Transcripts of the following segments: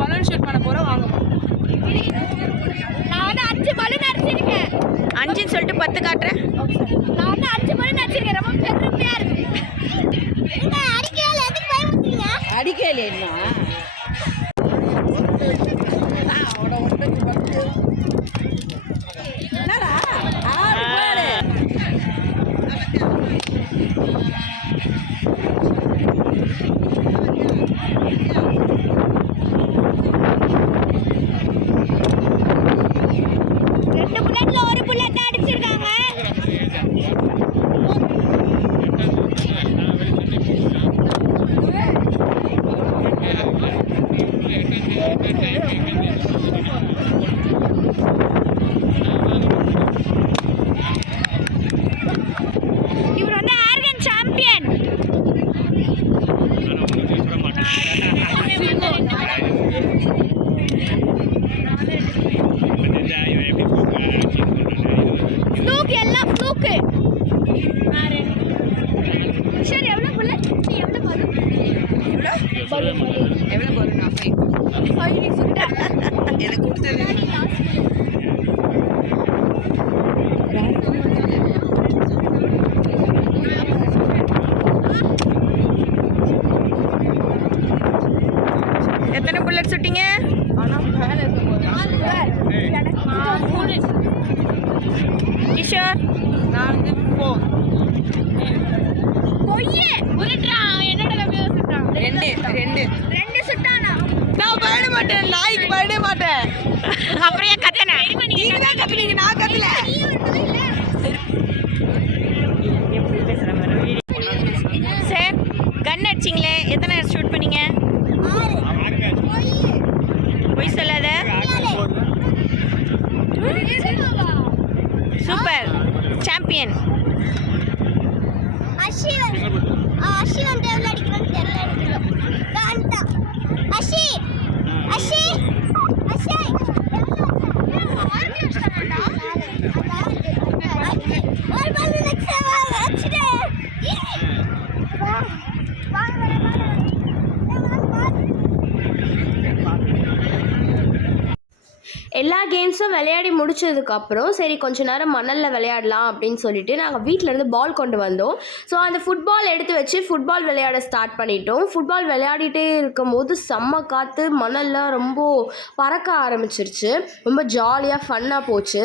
Balloon shoot பண்ண போறோம் வாங்க. நான் வந்து 5 பலூன் அடிச்சிருக்கேன். 5ன்னு சொல்லிட்டு 10 காட்டுறேன். நான் வந்து 5 பலூன் அடிச்சிருக்கேன். ரொம்ப பெருமையா இருக்கு. நீங்க அடிக்கல எதுக்கு பயமுறுத்தீங்க? அடிக்கல என்ன? அவட ஒட்டக்கு பத்து. என்னடா? ஆறு பாரு. இவர் வந்து ஆர்கன் சாம்பியன். ஃப்ளூக் எல்லாம் ஃப்ளூக். சரி எவ்வளவு புல்லட்? எவ்வளவு பலூன்? எவ்வளவு பலூன்? 5 நீ சுட்ட. எனக்கு கொடுத்தது எத்தனை புல்லட் சுட்டீங்க? கிஷோர் நான் வந்து 4. பொய்யே புல்லட்ரா என்னோட கம்மியா சுட்டான். 2 சுட்டானா? நான் பயட மாட்டேன். நாய்க்கு பயட மாட்டேன். அப்புறம் ஏன் கத்தன? நீங்க தான் கத்துனீங்க, நான் கத்தல. எப்படி பேசுற மாதிரி சார் கன் அடிச்சிங்களே, எத்தனை ஷூட் பண்ணீங்க? 6. பொய் சொல்லாத. Super champion. அஷி வந்து எவ்வளவு அடிக்கிறான்னு தெரியல எனக்கு. காண்டா அஷி அஷி அஷி ஒரு பால் நெக்ஸ்ட் அடிச்சிடு. எல்லா கேம்ஸும் விளையாடி முடிச்சதுக்கப்புறம் சரி கொஞ்ச நேரம் மணலில் விளையாடலாம் அப்படின்னு சொல்லிட்டு நாங்கள் வீட்டிலேருந்து பால் கொண்டு வந்தோம். ஸோ அந்த ஃபுட்பால் எடுத்து வச்சு ஃபுட்பால் விளையாட ஸ்டார்ட் பண்ணிட்டோம். ஃபுட்பால் விளையாடிட்டே இருக்கும் போது செம்ம காற்று, மணல்லாம் ரொம்ப பறக்க ஆரம்பிச்சிருச்சு. ரொம்ப ஜாலியாக ஃபன்னாக போச்சு.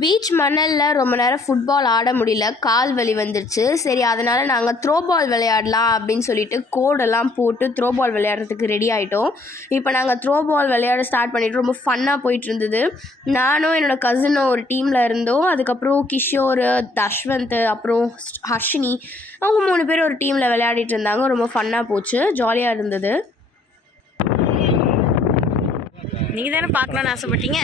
பீச் மணலில் ரொம்ப நேரம் ஃபுட்பால் ஆட முடியல, கால் வலி வந்துருச்சு. சரி அதனால் நாங்கள் த்ரோ பால் விளையாடலாம் அப்படின்னு சொல்லிட்டு கோடெல்லாம் போட்டு த்ரோ பால் விளையாடுறதுக்கு ரெடி ஆகிட்டோம். இப்போ நாங்கள் த்ரோ பால் விளையாட ஸ்டார்ட் பண்ணிவிட்டு ரொம்ப ஃபன்னாக போயிட்டு இருந்தது. நானும் என்னோடய கசினும் ஒரு டீமில் இருந்தோம். அதுக்கப்புறம் கிஷோர், தஷ்வந்த், அப்புறம் ஹர்ஷினி, அவங்க 3 பேர் ஒரு டீமில் விளையாடிட்டு இருந்தாங்க. ரொம்ப ஃபன்னாக போச்சு, ஜாலியாக இருந்தது. நீங்கள் தானே பார்க்கணுன்னு ஆசைப்பட்டீங்க.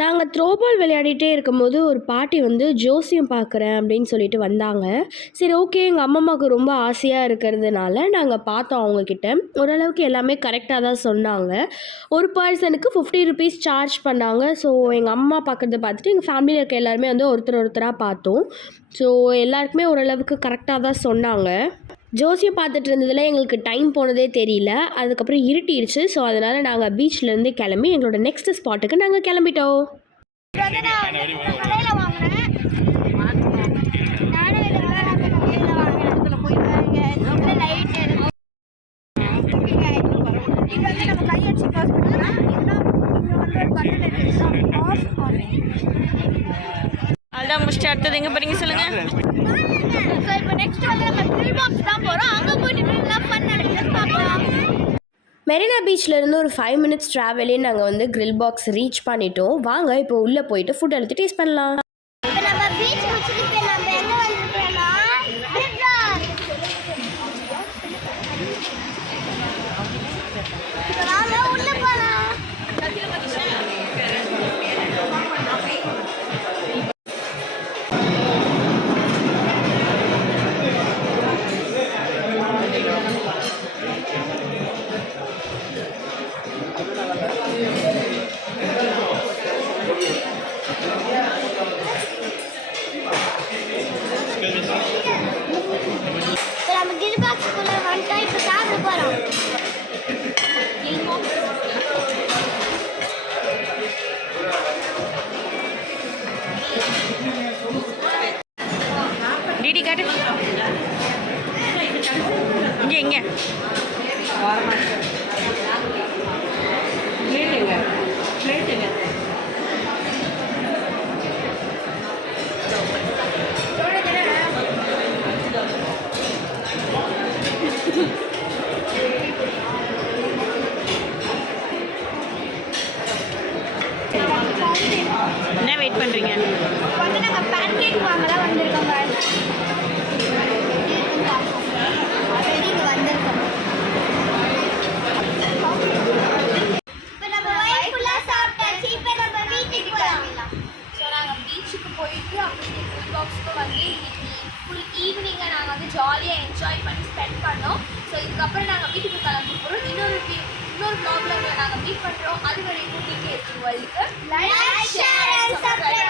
நாங்கள் த்ரோபால் விளையாடிட்டே இருக்கும்போது ஒரு பாட்டி வந்து ஜோசியம் பார்க்குறேன் அப்படின்னு சொல்லிட்டு வந்தாங்க. சரி ஓகே, எங்கள் அம்மாவுக்கு ரொம்ப ஆசையாக இருக்கிறதுனால நாங்கள் பார்த்தோம். அவங்கக்கிட்ட ஓரளவுக்கு எல்லாமே கரெக்டாக தான் சொன்னாங்க. ஒரு பர்சனுக்கு 50 rupees சார்ஜ் பண்ணாங்க. ஸோ எங்கள் அம்மா பார்க்குறத பார்த்துட்டு எங்கள் ஃபேமிலியில் இருக்க எல்லாருமே வந்து ஒருத்தராக பார்த்தோம். ஸோ எல்லாருக்குமே ஓரளவுக்கு கரெக்டாக தான் சொன்னாங்க. ஜோசியம் பார்த்துட்டு இருந்ததில் எங்களுக்கு டைம் போனதே தெரியல. அதுக்கப்புறம் இருட்டிடுச்சு. ஸோ அதனால் நாங்கள் பீச்லேருந்து கிளம்பி எங்களோட நெக்ஸ்ட் ஸ்பாட்டுக்கு நாங்கள் கிளம்பிட்டோம். கடையில் வாங்கினேன். பாஸ் பண்ணுறேன். இங்கே வந்து ஒரு பட்டன் இருக்கு, ஆஃப் ஆன். அதான் முடிச்சுட்டு அடுத்தது எங்கே போகிறீங்க சொல்லுங்கள். ஸோ இப்போ நெக்ஸ்ட் வந்து நம்ம த்ரில் பாக்ஸ் தான் போகிறோம். அங்கே போயிட்டு நல்லா ஃபன் நடக்குதுன்னு பார்க்கலாம். மெரினா பீச்லேருந்து ஒரு 5 மினிட்ஸ் ட்ராவலே நாங்கள் வந்து கிரில் பாக்ஸ் ரீச் பண்ணிட்டோம். வாங்க இப்போ உள்ளே போயிட்டு ஃபுட் எடுத்து டேஸ்ட் பண்ணலாம். இப்போ நம்ம பீச் முடிச்சுட்டு இப்போ நம்ம எங்கே வந்துருக்கோம்னா வாங்க உள்ளே போகலாம். இப்போ நம்ம கில் பாக்ஸ்குள்ளே வந்துட்டோம். இப்போ சாப்பிட போகிறோம். டிடி காட்டு இங்கே இங்கே என்ன வெயிட் பண்ணுறீங்க? இப்போ வந்து நாங்கள் பேன் கேக் வாங்கலாம் வந்திருக்கோம். ஆல்ரெடி இங்கே வந்திருக்கோம். இப்போ நம்ம வயிறு ஃபுல்லாக சாப்பிட்டாச்சு. இப்போ நம்ம வீட்டுக்கு போகலாம். ஸோ நாங்கள் பீச்சுக்கு போயிட்டு அப்படி ஃபுல் பாக்ஸுக்கு வந்து இன்னைக்கு ஃபுல் ஈவினிங்கை நாங்கள் வந்து ஜாலியாக என்ஜாய் பண்ணி ஸ்பெண்ட் பண்ணோம். ஸோ இதுக்கப்புறம் நாங்கள் வீட்டுக்கு கிளம்பி போகிறோம். இன்னொரு vlogல நாங்கள் மீட் பண்ணுறோம். அது வரைக்கும் DKST வேர்ல்டுக்கு லைக், ஷேர் அண்ட் சப்ஸ்கிரைப்